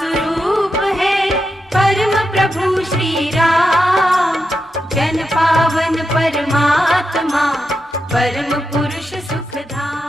स्वरूप है परम प्रभु श्री राम। जन पावन परमात्मा परम पुरुष सुखधाम।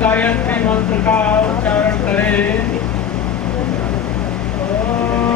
गायत्री मंत्र का उच्चारण करें। ओम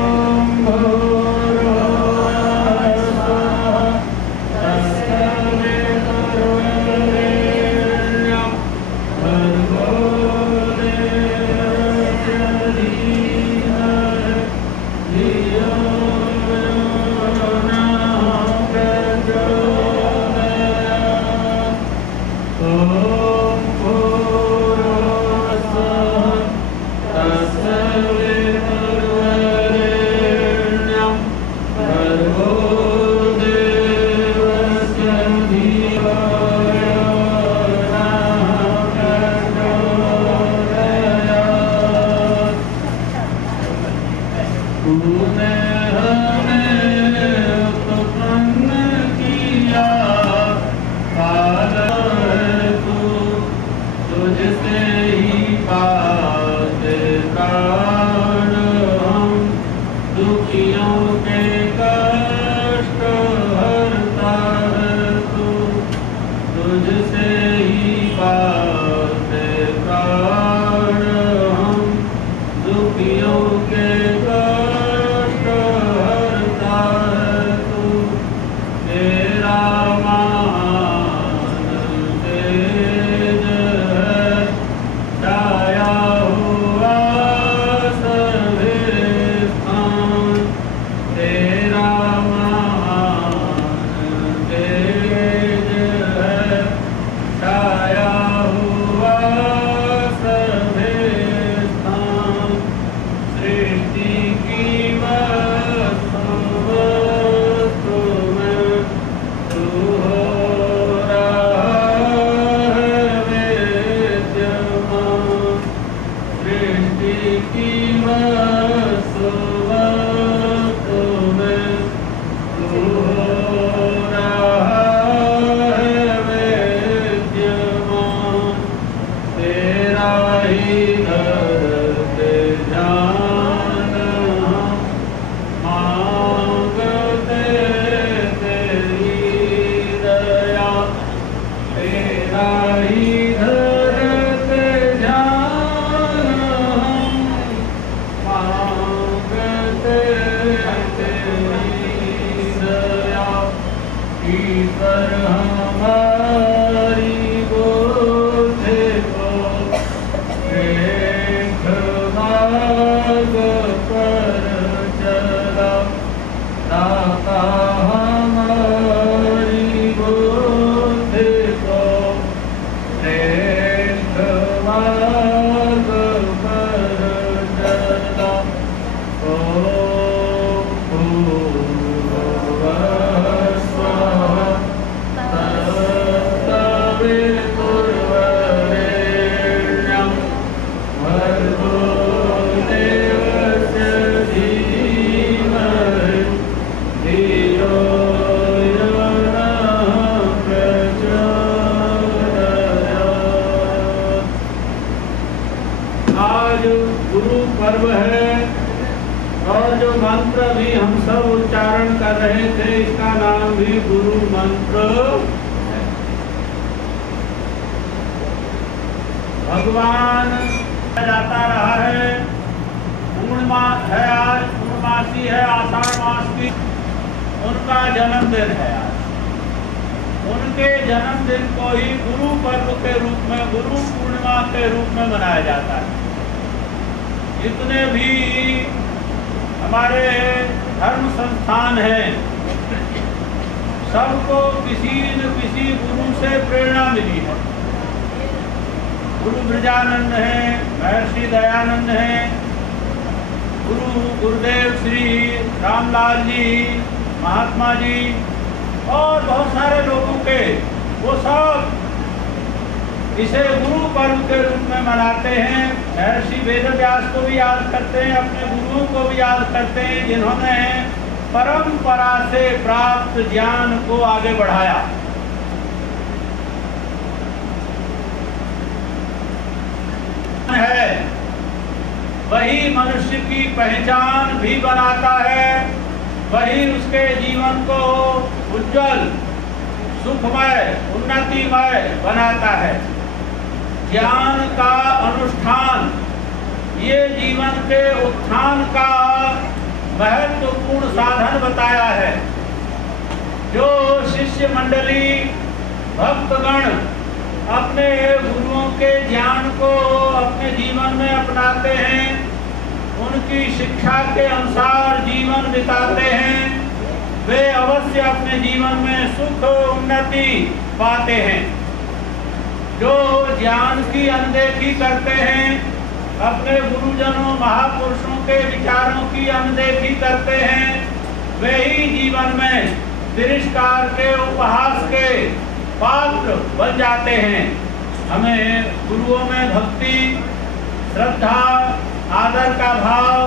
सृष्टि की वसुवत में तू हो रहा है विद्यमान, तेरा ही धरते ध्यान हम मांगते तेरी दया, तेरा ही धरते ध्यान हम मांगते तेरी दया। ईश्वर हमारी बोझे को रेख मार्ग पर चला, दाता हमारी बोझे को रेख मार्ग पर चला। ओम भूर्भुवः स्वः तत्सवितुर्वरेण्यं भर्गो देवस्य धीमहि धियो यो नः प्रचोदयात्। आज गुरु पर्व है और जो मंत्र भी हम सब उच्चारण कर रहे थे इसका नाम भी गुरु मंत्र है। भगवान जाता रहा है, पूर्णिमा है आज, पूर्णमासी है आषाढ़ मास की, उनका जन्मदिन है आज। उनके जन्मदिन को ही गुरु पर्व के रूप में, गुरु पूर्णिमा के रूप में मनाया जाता है। जितने भी हमारे धर्म संस्थान हैं, सबको किसी न किसी गुरु से प्रेरणा मिली है। गुरु ब्रजानंद हैं, महर्षि दयानंद हैं, गुरुदेव श्री रामलाल जी, महात्मा जी और बहुत सारे लोगों के, वो सब इसे गुरु पर्व के रूप में मनाते हैं। महर्षि वेदव्यास को भी याद करते हैं, अपने गुरुओं को भी याद करते हैं, जिन्होंने परंपरा से प्राप्त ज्ञान को आगे बढ़ाया। है वही मनुष्य की पहचान भी बनाता है, वही उसके जीवन को उज्जवल, सुखमय, उन्नतिमय बनाता है। ज्ञान का अनुष्ठान ये जीवन के उत्थान का महत्वपूर्ण साधन बताया है। जो शिष्य मंडली, भक्तगण अपने गुरुओं के ज्ञान को अपने जीवन में अपनाते हैं, उनकी शिक्षा के अनुसार जीवन बिताते हैं, वे अवश्य अपने जीवन में सुख उन्नति पाते हैं। जो ज्ञान की अनदेखी करते हैं, अपने गुरुजनों महापुरुषों के विचारों की अनदेखी करते हैं, वे ही जीवन में तिरस्कार के, उपहास के पात्र बन जाते हैं। हमें गुरुओं में भक्ति, श्रद्धा, आदर का भाव,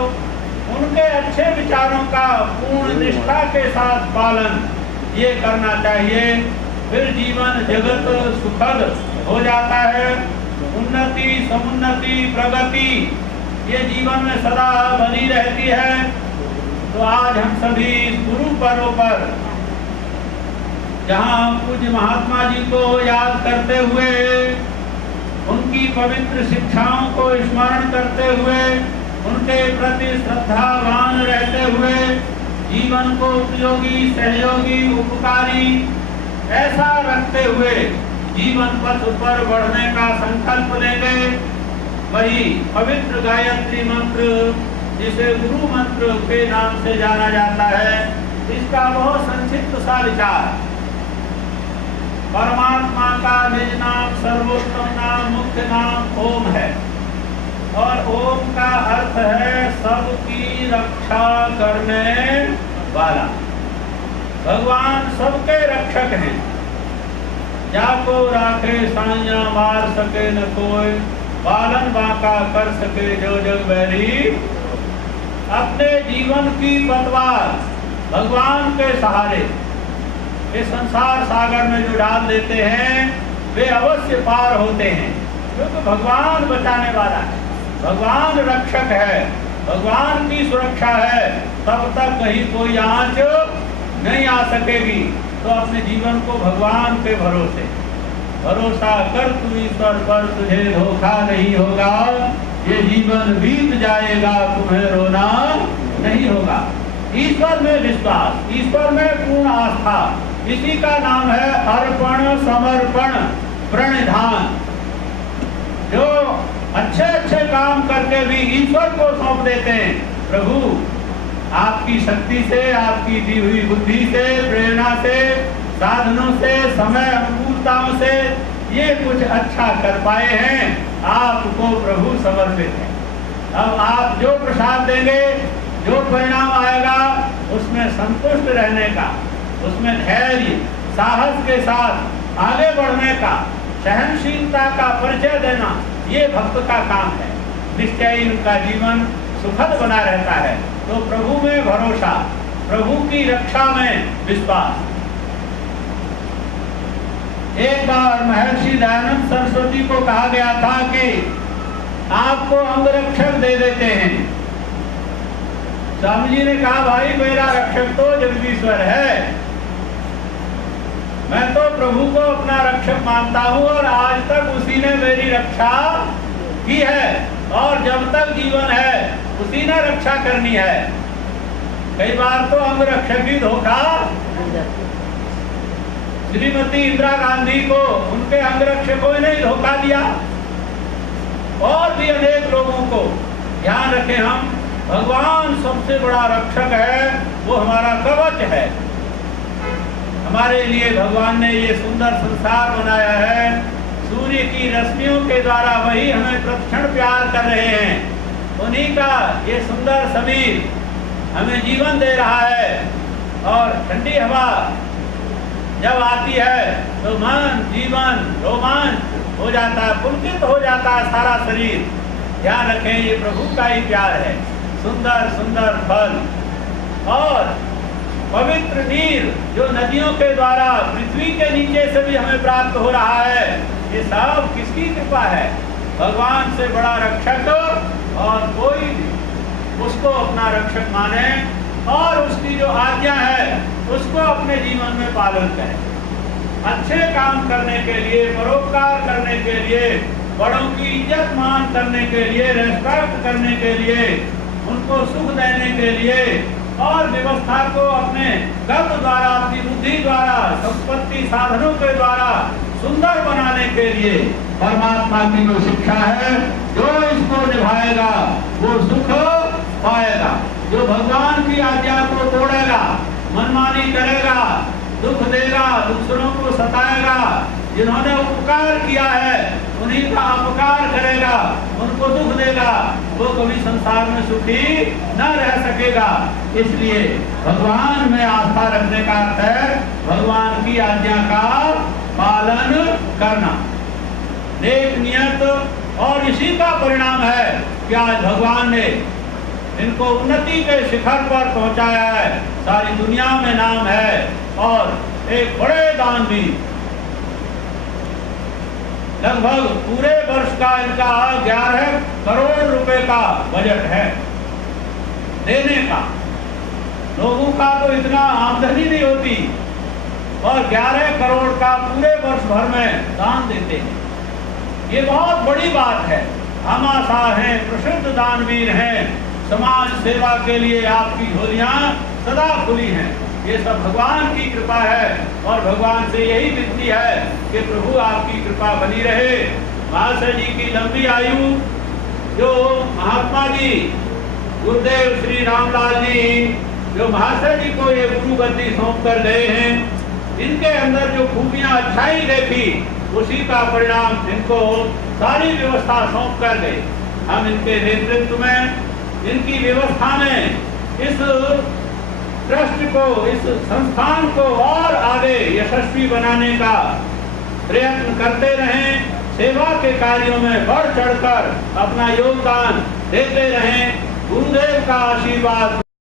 उनके अच्छे विचारों का पूर्ण निष्ठा के साथ पालन ये करना चाहिए। फिर जीवन जगत सुखद हो जाता है। उन्नति, समुन्नति, प्रगति ये जीवन में सदा बनी रहती है। तो आज हम सभी गुरु पर्व पर, जहाँ पूज्य महात्मा जी को याद करते हुए, उनकी पवित्र शिक्षाओं को स्मरण करते हुए, उनके प्रति श्रद्धावान रहते हुए, जीवन को उपयोगी, सहयोगी, उपकारी ऐसा रखते हुए जीवन पथ पर बढ़ने का संकल्प लेंगे। वही पवित्र गायत्री मंत्र, जिसे गुरु मंत्र के नाम से जाना जाता है, इसका बहुत संक्षिप्त सा विचार। परमात्मा का निज नाम, सर्वोत्तम नाम, मुख्य नाम ओम है, और ओम का अर्थ है सबकी रक्षा करने वाला। भगवान सबके रक्षक हैं। जाको राखे साइया मार सके न कोई, पालन बांका कर सके जो जग बैरी। अपने जीवन की पतवार भगवान के सहारे ये संसार सागर में जो डाल देते हैं वे अवश्य पार होते हैं, क्योंकि भगवान बचाने वाला है, भगवान रक्षक है, भगवान की सुरक्षा है। तब तक कहीं कोई आंच नहीं आ सकेगी। तो अपने जीवन को भगवान पे भरोसा कर तू ईश्वर पर, तुझे धोखा नहीं होगा। ये जीवन बीत जाएगा, तुम्हें रोना नहीं होगा। ईश्वर में विश्वास, ईश्वर में पूर्ण आस्था, इसी का नाम है अर्पण समर्पण प्रणिधान। जो अच्छे अच्छे काम करके भी ईश्वर को सौंप देते हैं, प्रभु आपकी शक्ति से, आपकी दी हुई बुद्धि से, प्रेरणा से, साधनों से, समय अनुकूलताओं से ये कुछ अच्छा कर पाए हैं, आपको प्रभु समर्पित है। अब आप जो प्रसाद देंगे, जो परिणाम आएगा, उसमें संतुष्ट रहने का, उसमें धैर्य साहस के साथ आगे बढ़ने का, सहनशीलता का परिचय देना, ये भक्त का काम है। निश्चय ही उनका जीवन सुखद बना रहता है। तो प्रभु में भरोसा, प्रभु की रक्षा में विश्वास। एक बार महर्षि दयानंद सरस्वती को कहा गया था कि आपको अंगरक्षक दे देते हैं। स्वामी जी ने कहा, भाई मेरा रक्षक तो जगदीश्वर है, मैं तो प्रभु को अपना रक्षक मानता हूँ और आज तक उसी ने मेरी रक्षा की है और जब तक जीवन है उसी ने रक्षा करनी है। कई बार तो अंगरक्षक ही धोखा, श्रीमती इंदिरा गांधी को उनके अंगरक्षकों ने धोखा दिया और भी अनेक लोगों को। ध्यान रखें, हम भगवान सबसे बड़ा रक्षक है, वो हमारा कवच है। हमारे लिए भगवान ने ये सुंदर संसार बनाया है, सूर्य की रश्मियों के द्वारा वही हमें प्रतिक्षण प्यार कर रहे हैं। उन्हीं का ये सुंदर शरीर हमें जीवन दे रहा है और ठंडी हवा जब आती है तो मन, जीवन रोमांच हो जाता है, पुलकित हो जाता है सारा शरीर। ध्यान रखें, ये प्रभु का ही प्यार है। सुंदर सुंदर फल और पवित्र नीर जो नदियों के द्वारा पृथ्वी के नीचे से भी हमें प्राप्त हो रहा है, ये सब किसकी कृपा है? भगवान से बड़ा रक्षक और कोई नहीं। उसको अपना रक्षक माने और उसकी जो आज्ञा है उसको अपने जीवन में पालन करें। अच्छे काम करने के लिए, परोपकार करने के लिए, बड़ों की इज्जत मान करने के लिए, रेस्पेक्ट करने के लिए, उनको सुख देने के लिए और व्यवस्था को अपने कर्म द्वारा, अपनी बुद्धि द्वारा, संपत्ति साधनों के द्वारा सुंदर बनाने के लिए परमात्मा की जो शिक्षा है, जो इसको निभाएगा वो सुख पाएगा। जो भगवान की आज्ञा को तोड़ेगा, मनमानी करेगा, दुख देगा, दूसरों को सताएगा, जिन्होंने उपकार किया है उन्हीं का अपकार करेगा, उनको दुख देगा, वो कभी संसार में सुखी न रह सकेगा। इसलिए भगवान में आस्था रखने का अर्थ है भगवान की आज्ञा का पालन करना, नेक नियत। और इसी का परिणाम है कि आज भगवान ने इनको उन्नति के शिखर पर पहुंचाया है, सारी दुनिया में नाम है और एक बड़े दानवीर। लगभग पूरे वर्ष का इनका 11 करोड़ रुपए का बजट है देने का। लोगों का तो इतना आमदनी नहीं होती और 11 करोड़ का पूरे वर्ष भर में दान देते हैं। ये बहुत बड़ी बात है। हम आशा हैं, प्रसिद्ध दानवीर हैं, समाज सेवा के लिए आपकी झोलियां सदा खुली हैं। ये सब भगवान की कृपा है और भगवान से यही विनती है कि प्रभु आपकी कृपा बनी रहे। महाशय जी की लंबी आयु, जो महात्मा जी गुरुदेव श्री रामलाल जी जो महाशय जी को ये गुरु गद्दी सौंप कर गए हैं, इनके अंदर जो खूबियां अच्छाई देखी उसी का परिणाम इनको सारी व्यवस्था सौंप कर गए। हम इनके नेतृत्व में, इनकी व्यवस्था में इस ट्रस्ट को, इस संस्थान को और आगे यशस्वी बनाने का प्रयत्न करते रहें, सेवा के कार्यों में बढ़ चढ़कर अपना योगदान देते रहें। गुरुदेव का आशीर्वाद